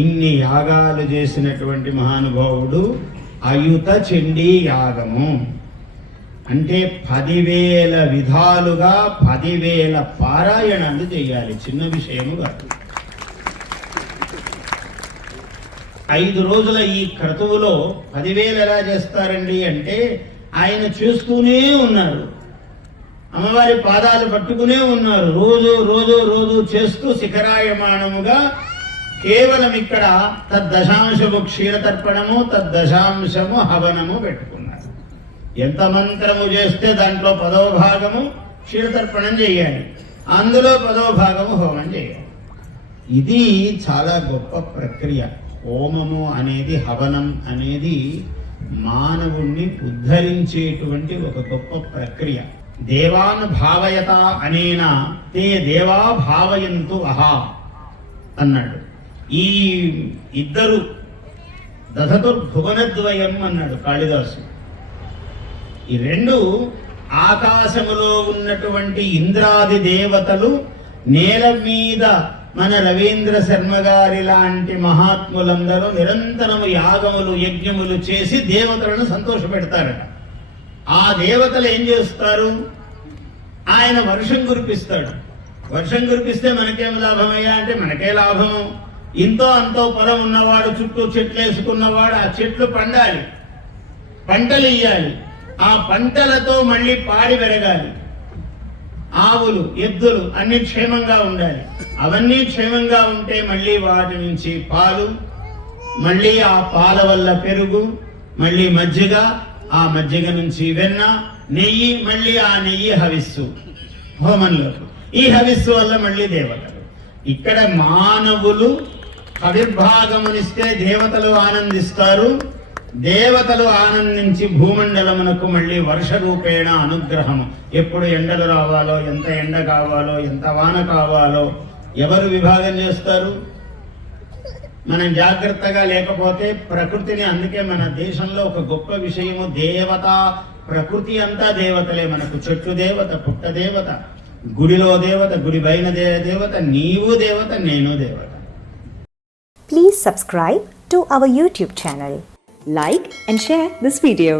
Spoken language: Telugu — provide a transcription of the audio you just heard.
ఇన్ని యాగాలు చేసినటువంటి మహానుభావుడు అయుత చండీ యాగము అంటే 10,000 విధాలుగా 10,000 పారాయణాలు చేయాలి. చిన్న విషయము కాదు. 5 రోజుల ఈ క్రతువులో 10,000 ఎలా చేస్తారండి అంటే ఆయన చేస్తూనే ఉన్నారు. అమ్మవారి పాదాలు పట్టుకునే ఉన్నారు. రోజు రోజు రోజు చేస్తూ శిఖరాయమానముగా కేవలం ఇక్కడ తద్దశాంశము క్షీరతర్పణము తద్దశాంశము హవనము పెట్టుకున్నారు. ఎంత మంత్రము చేస్తే దాంట్లో 10వ భాగము క్షీరతర్పణం చేయాలి, అందులో 10వ భాగము హోమం చేయాలి. ఇది చాలా గొప్ప ప్రక్రియ. హోమము అనేది, హవనం అనేది మానవుణ్ణి ఉద్ధరించేటువంటి ఒక గొప్ప ప్రక్రియ. దేవాన్ భావయత అనేనా తే దేవా భావయంతు అహా అన్నాడు. ఈ ఇద్దరు దధతుర్భువనద్వయం అన్నాడు కాళిదాసు. ఈ రెండు ఆకాశములో ఉన్నటువంటి ఇంద్రాది దేవతలు నేల మీద మన రవీంద్ర శర్మ గారి లాంటి మహాత్ములందరూ నిరంతరము యాగములు యజ్ఞములు చేసి దేవతలను సంతోషపెడతారట. ఆ దేవతలు ఏం చేస్తారు? ఆయన వర్షం కురిపిస్తాడు. వర్షం కురిపిస్తే మనకేం లాభమయ్యా అంటే మనకే లాభము. ఇంతో అంతో పొలం ఉన్నవాడు, చుట్టూ చెట్లు వేసుకున్నవాడు ఆ చెట్లు పండాలి, పంటలు ఇయ్యాలి. ఆ పంటలతో మళ్ళీ పాడి పెరగాలి. ఆవులు ఎద్దులు అన్ని క్షేమంగా ఉండాలి. అవన్నీ క్షేమంగా ఉంటే మళ్ళీ వాటి నుంచి పాలు, మళ్ళీ ఆ పాల వల్ల పెరుగు, మళ్ళీ మజ్జిగ, ఆ మజ్జిగ నుంచి వెన్న, నెయ్యి, మళ్ళీ ఆ నెయ్యి హవిస్సు హోమంలో. ఈ హవిస్సు వల్ల మళ్ళీ దేవతలు. ఇక్కడ మానవులు హవిర్భాగమునిస్తే దేవతలు ఆనందిస్తారు. దేవతలు ఆనందించి భూమండలమునకు మళ్ళీ వర్ష రూపేణ అనుగ్రహము. ఎప్పుడు ఎండలు రావాలో, ఎంత ఎండ కావాలో, ఎంత వాన కావాలో ఎవరు విభాగం చేస్తారు? మనం జాగ్రత్తగా లేకపోతే ప్రకృతిని. అందుకే మన దేశంలో ఒక గొప్ప విషయము, దేవత ప్రకృతి అంతా దేవతలే. మనకు చెట్టు దేవత, పుట్ట దేవత, గుడిలో దేవత, గుడి పైన దేవత, నీవు దేవత, నేను దేవత. Please subscribe to our YouTube channel. Like and share this video.